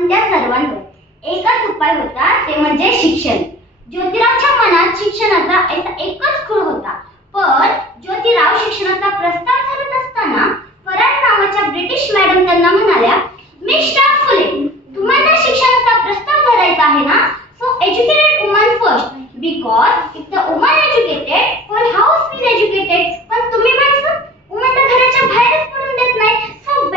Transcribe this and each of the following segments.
पण त्या सर्वांवर एकच उपाय होता, ते म्हणजे शिक्षण. ज्योतिरावच्या मनात शिक्षणाचा एकच खूळ होता. पण ज्योतिराव शिक्षणाचा प्रस्ताव करत असताना फरार नावाच्या ब्रिटिश मॅडम त्यांना म्हणाल्या, मिस्टर फुले, तुम्हाला शिक्षणाचा प्रस्ताव धरायचा आहे ना? So educated woman first, because if the woman educated whole house is educated. पण तुम्ही माणसं वुमन तर घराच्या बाहेरच पडून देत नाही. सो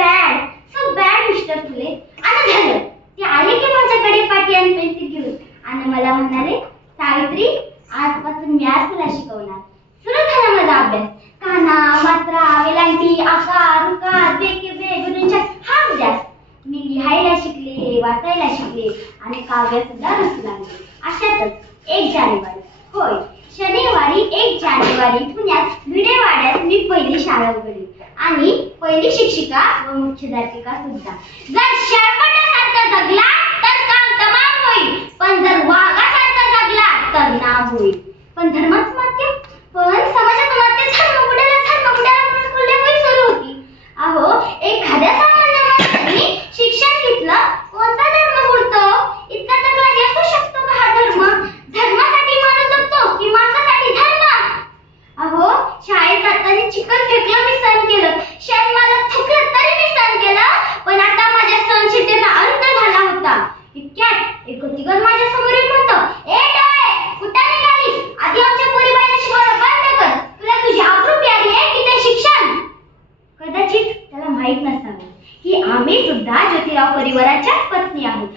बॅड मिस्टर फुले. आणि झालं, ते आले की माझ्याकडे पाटी आणि पेन्सिल घेऊन आणि मला म्हणाले, सावित्री, आजपासून मी आज तुला शिकवणार. सुरू झाला माझा अभ्यास. काना, मात्रा, वेलांटी, आकार, उकार, बेके, गुणांच्या हा अभ्यास. मी लिहायला शिकले, वाचायला शिकले आणि काव्य सुद्धा रचू लागले. अशातच 1 जानेवारी, होय, शनिवारी 1 जानेवारी पुण्यात भिडेवाड्यात मी पहिली शाळा उघडली आणि पहिली शिक्षिका व मुख्याध्यापिका सुद्धा. जर शेळपटासारखा जगला तर काम तमाम होईल, पण जर वाघासारखा जगला तर नाव होईल. पण धर्माचं माध्यम, पण समाजाचं माध्यम धर्मबुडाला कुल्लेबाई सुरू होती. अहो, एखाद्या सामान्य माणसाने शिक्षण घेतलं, कोणता धर्म बुडतो? इतका चांगला असू शकतो का हा धर्म? धर्मासाठी माणूस जगतो की माणसासाठी धर्म? अहो, शाळेत जाताना चिखल फेकलं मी सहन केलं, शेण मला थुकलं तरी मी सहन केलं, पण आता माझ्या सहनशीलतेचा अंत झाला होता. इतक्यात एक तिघन माझ्या समोर येत होतं, ए डोळे, कुठं निघालीस? आधी आमच्या पोरीबाईला शिकवणं बंद कर. तुला तुझी आबरू प्यारी आहे की ते शिक्षण? कदाचित त्याला माहित नसावं की आम्ही सुद्धा ज्योतिराव परिवाराच्या पत्नी आहोत.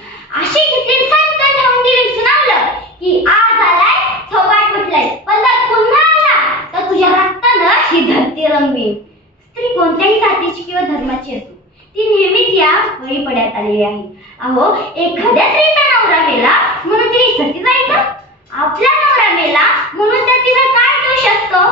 अशी घेतली सटकन धावून दिली, सुनावलं की आज आलाय, थोबाड फुटलाय, पण जर पुन्हा आला तर तुझ्या रक्तानं ही धरती रंगवीन. स्त्री कोणत्याही जातीची किंवा धर्माची असो, ती नेहमीच या बळी पडण्यात आलेली आहे. अहो, एखाद्या स्त्रीचा नवरा मेला म्हणून तिने सती जायचं? आपला नवरा मेला म्हणून तर तिला काय दोष असतो?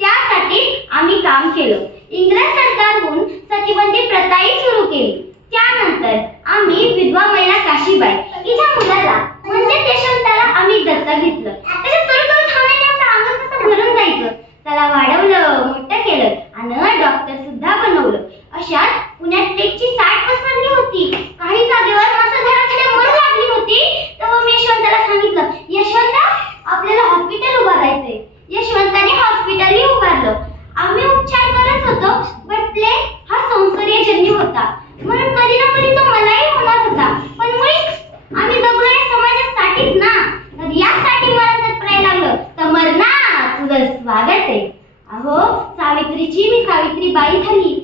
त्यासाठी आम्ही काम केलं. इंग्रज सरकारहून सतीबंदी प्रथाही सुरू केली. त्यानंतर आम्ही विधवा महिला काशीबाई हिच्या मुलाला म्हणजे यशवंताला आम्ही दत्तक घेतलं. त्याच्या तुरतुर थांबण्याने आमचं अंग कसं भरून जायचं. त्याला वाढवलं, मोठं केलं आणि डॉक्टर सुद्धा बनवलं. अशात पुण्यात टेकची 60 पसरली होती. काही जागेवर मात्र घराकडे मर लागली होती. तेव्हा मी यशवंताला सांगितलं, यशवंता, आपल्याला हॉस्पिटल उभारायचंय. यशवंताने हॉस्पिटलही उभारलं. आम्ही उपचार करत होतो, पण प्लेग हा संसर्गजन्य होता म्हणून कधी ना कधी तो मलाही होणार होता. पण मुळीच आम्ही जगलो या समाजासाठीच ना, तर यासाठी मला जर लागलं तर मरणा तुझं स्वागत आहे. अहो, सावित्रीची मी सावित्रीबाई झाली.